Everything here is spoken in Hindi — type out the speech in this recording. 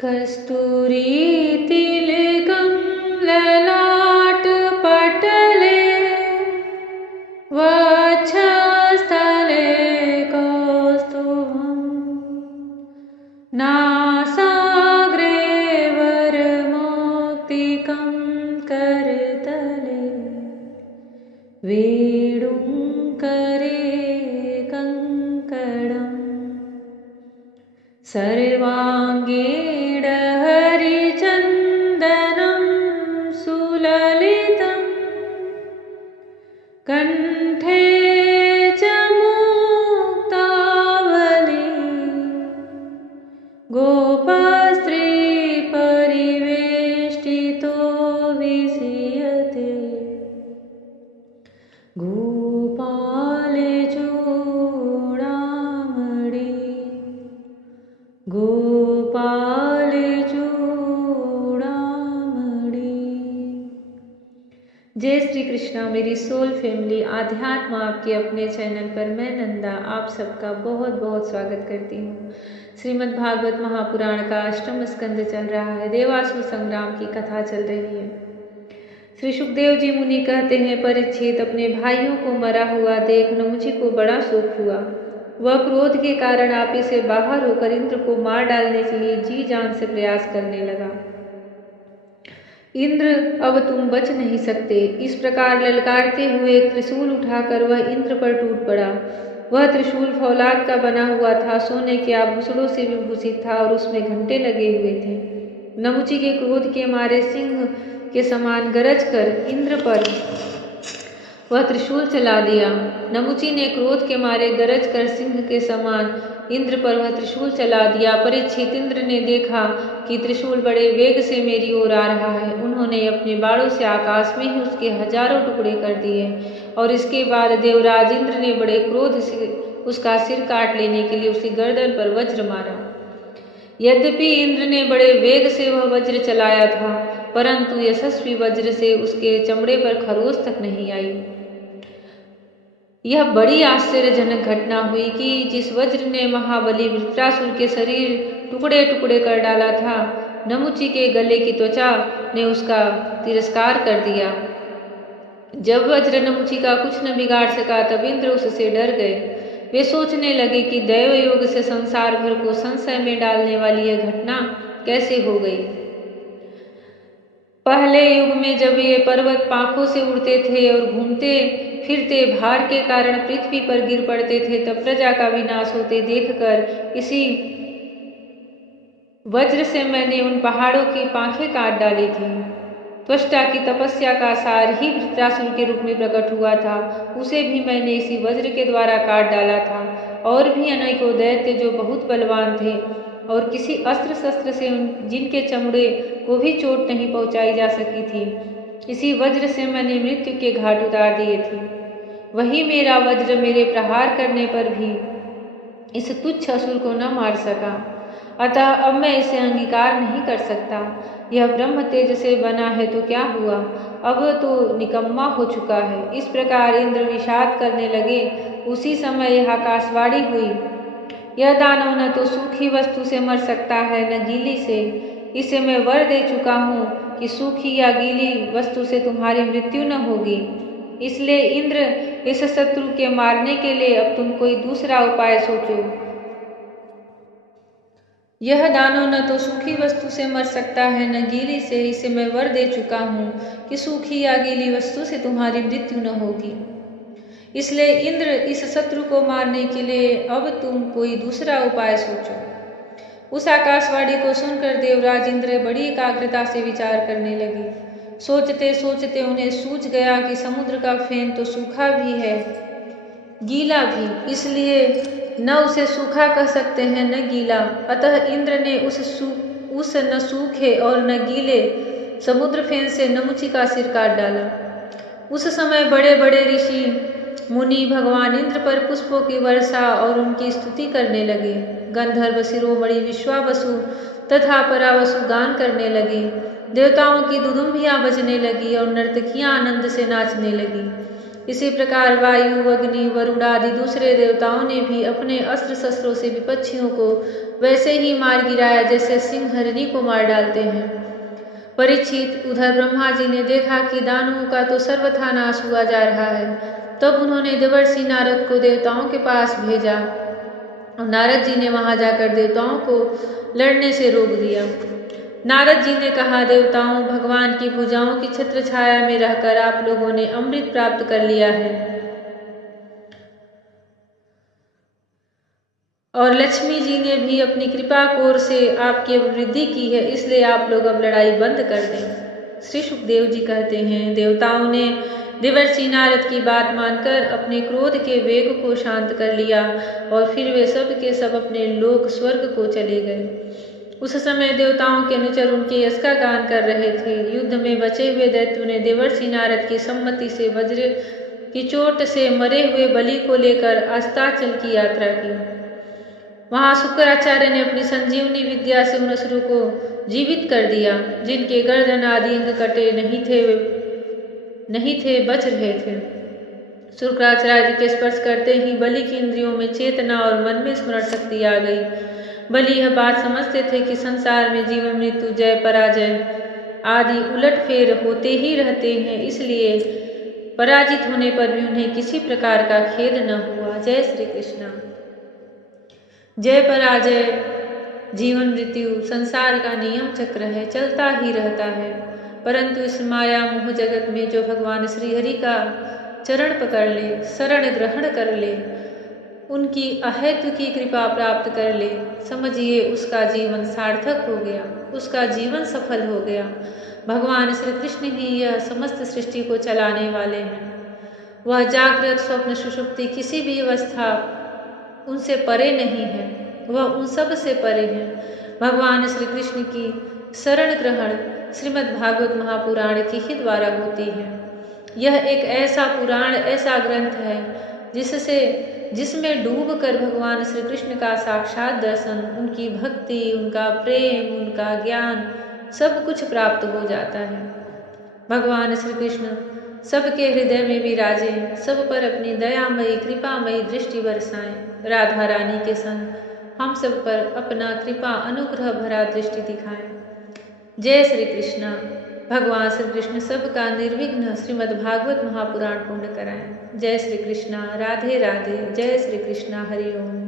कस्तूरी तिलकं ललाटपटले वक्षस्थले कौस्तुभं नासाग्रे वरमौक्तिकं करतले वेणुकरे कङ्कणम् सर्वाङ्गेण हरिचन्दनं सुललितं कण्ठे च मुक्तावली गोपस्त्रीपरिवेष्टितो विसीयते गोपाल चूड़ामणि। जय श्री कृष्णा मेरी सोल फैमिली। आध्यात्म आपके अपने चैनल पर मैं नंदा आप सबका बहुत बहुत स्वागत करती हूँ। श्रीमद् भागवत महापुराण का अष्टम स्कंद चल रहा है। देवासुर संग्राम की कथा चल रही है। श्री सुखदेव जी मुनि कहते हैं, परीक्षित, अपने भाइयों को मरा हुआ देख नमुचि को बड़ा शोक हुआ। वह क्रोध के कारण आपे से बाहर होकर इंद्र को मार डालने के लिए जी जान से प्रयास करने लगा। इंद्र, अब तुम बच नहीं सकते। इस प्रकार ललकारते हुए त्रिशूल उठाकर वह इंद्र पर टूट पड़ा। वह त्रिशूल फौलाद का बना हुआ था, सोने के आभूषणों से विभूषित था और उसमें घंटे लगे हुए थे। नमुचि के क्रोध के मारे सिंह के समान गरज कर इंद्र पर वह त्रिशूल चला दिया। नमुचि ने क्रोध के मारे गरज कर सिंह के समान इंद्र पर वह त्रिशूल चला दिया। परीक्षित, इंद्र ने देखा कि त्रिशूल बड़े वेग से मेरी ओर आ रहा है। उन्होंने अपने बाणों से आकाश में ही उसके हजारों टुकड़े कर दिए और इसके बाद देवराज इंद्र ने बड़े क्रोध से उसका सिर काट लेने के लिए उसकी गर्दन पर वज्र मारा। यद्यपि इंद्र ने बड़े वेग से वह वज्र चलाया था, परंतु यशस्वी वज्र से उसके चमड़े पर खरोंच तक नहीं आई। यह बड़ी आश्चर्यजनक घटना हुई कि जिस वज्र ने महाबली वृत्रासुर के शरीर टुकड़े टुकड़े कर डाला था, नमुचि के गले की त्वचा ने उसका तिरस्कार कर दिया। जब वज्र नमुचि का कुछ न बिगाड़ सका, तब इंद्र उससे डर गए। वे सोचने लगे कि दैव योग से संसार भर को संशय में डालने वाली यह घटना कैसे हो गई। पहले युग में जब ये पर्वत पांखों से उड़ते थे और घूमते फिरते भार के कारण पृथ्वी पर गिर पड़ते थे, तब प्रजा का विनाश होते देखकर इसी वज्र से मैंने उन पहाड़ों की पांखें काट डाली थी। त्वष्टा की तपस्या का सार ही वृत्रासुर के रूप में प्रकट हुआ था, उसे भी मैंने इसी वज्र के द्वारा काट डाला था। और भी अनेकों दैत्य जो बहुत बलवान थे और किसी अस्त्र शस्त्र से जिनके चमड़े को भी चोट नहीं पहुंचाई जा सकी थी, इसी वज्र से मैंने मृत्यु के घाट उतार दिए थे। वही मेरा वज्र मेरे प्रहार करने पर भी इस तुच्छ असुर को न मार सका, अतः अब मैं इसे अंगीकार नहीं कर सकता। यह ब्रह्म तेज से बना है तो क्या हुआ, अब तो निकम्मा हो चुका है। इस प्रकार इंद्र विषाद करने लगे। उसी समय यह आकाशवाणी हुई, यह दानव न तो सूखी वस्तु से मर सकता है न गीली से। इसे मैं वर दे चुका हूँ कि सूखी या गीली वस्तु से तुम्हारी मृत्यु न होगी। इसलिए इंद्र, इस शत्रु के मारने के लिए अब तुम कोई दूसरा उपाय सोचो। यह दानव न तो सूखी वस्तु से मर सकता है न गीली से। इसे मैं वर दे चुका हूँ कि सूखी या गीली वस्तु से तुम्हारी मृत्यु न होगी। इसलिए इंद्र, इस शत्रु को मारने के लिए अब तुम कोई दूसरा उपाय सोचो। उस आकाशवाणी को सुनकर देवराज इंद्र बड़ी एकाग्रता से विचार करने लगे। सोचते सोचते उन्हें सूझ गया कि समुद्र का फेन तो सूखा भी है, गीला भी, इसलिए न उसे सूखा कह सकते हैं न गीला। अतः इंद्र ने उस न सूखे और न गीले समुद्र फेन से नमुचि का सिर काट डाला। उस समय बड़े बड़े ऋषि मुनि भगवान इंद्र पर पुष्पों की वर्षा और उनकी स्तुति करने लगे। गंधर्व शिरोमणि विश्वावसु तथा परावसु गान करने लगे। देवताओं की दुदुम्बियां बजने लगी और नर्तकियां आनंद से नाचने लगी। इसी प्रकार वायु, अग्नि, वरुण आदि दूसरे देवताओं ने भी अपने अस्त्र शस्त्रों से विपक्षियों को वैसे ही मार गिराया जैसे सिंह हरिणी को मार डालते हैं। परीक्षित, उधर ब्रह्मा जी ने देखा कि दानवों का तो सर्वथा नाश हुआ जा रहा है। तब उन्होंने देवर्षि नारद को देवताओं के पास भेजा और नारद जी ने वहां जाकर देवताओं को लड़ने से रोक दिया। नारद जी ने कहा, देवताओं, भगवान की भुजाओं की छत्र छाया में रहकर आप लोगों ने अमृत प्राप्त कर लिया है और लक्ष्मी जी ने भी अपनी कृपा कोर से आपकी वृद्धि की है, इसलिए आप लोग अब लड़ाई बंद कर दें। श्री सुखदेव जी कहते हैं, देवताओं ने देवर्षि नारद की बात मानकर अपने क्रोध के वेग को शांत कर लिया और फिर वे सब के सब अपने लोक स्वर्ग को चले गए। उस समय देवताओं के अनुचर उनके यश का गान कर रहे थे। युद्ध में बचे हुए दैत्यों ने देवर्षि नारद की सम्मति से वज्र की चोट से मरे हुए बलि को लेकर अस्ताचल की यात्रा की। वहां शुक्राचार्य ने अपनी संजीवनी विद्या से उन असुरों को जीवित कर दिया, जिनके गर्दन आदि अंग कटे नहीं थे, बच रहे थे। शुक्राचार्य के स्पर्श करते ही बलि की इंद्रियों में चेतना और मन में स्मरण शक्ति आ गई। बलि यह बात समझते थे कि संसार में जीवन मृत्यु, जय पराजय आदि उलटफेर होते ही रहते हैं, इसलिए पराजित होने पर भी उन्हें किसी प्रकार का खेद न हुआ। जय श्री कृष्ण। जय पराजय, जीवन मृत्यु संसार का नियम चक्र है, चलता ही रहता है। परंतु इस माया मोह जगत में जो भगवान श्री हरि का चरण पकड़ ले, शरण ग्रहण कर ले, उनकी अहेतु की कृपा प्राप्त कर ले, समझिए उसका जीवन सार्थक हो गया, उसका जीवन सफल हो गया। भगवान श्री कृष्ण ही यह समस्त सृष्टि को चलाने वाले हैं। वह जागृत, स्वप्न, सुषुप्ति किसी भी अवस्था उनसे परे नहीं है, वह उन सब से परे है। भगवान श्री कृष्ण की शरण ग्रहण श्रीमद् भागवत महापुराण के ही द्वारा होती है। यह एक ऐसा पुराण, ऐसा ग्रंथ है जिसमें डूबकर भगवान श्री कृष्ण का साक्षात दर्शन, उनकी भक्ति, उनका प्रेम, उनका ज्ञान सब कुछ प्राप्त हो जाता है। भगवान श्री कृष्ण सबके हृदय में विराजे, सब पर अपनी दयामयी कृपामयी दृष्टि बरसाएं। राधा रानी के संग हम सब पर अपना कृपा अनुग्रह भरा दृष्टि दिखाएं। जय श्री कृष्ण। भगवान श्री कृष्ण सबका निर्विघ्न श्रीमद् भागवत महापुराण पूर्ण कराएं। जय श्री कृष्ण। राधे राधे। जय श्री कृष्ण। हरि ओम।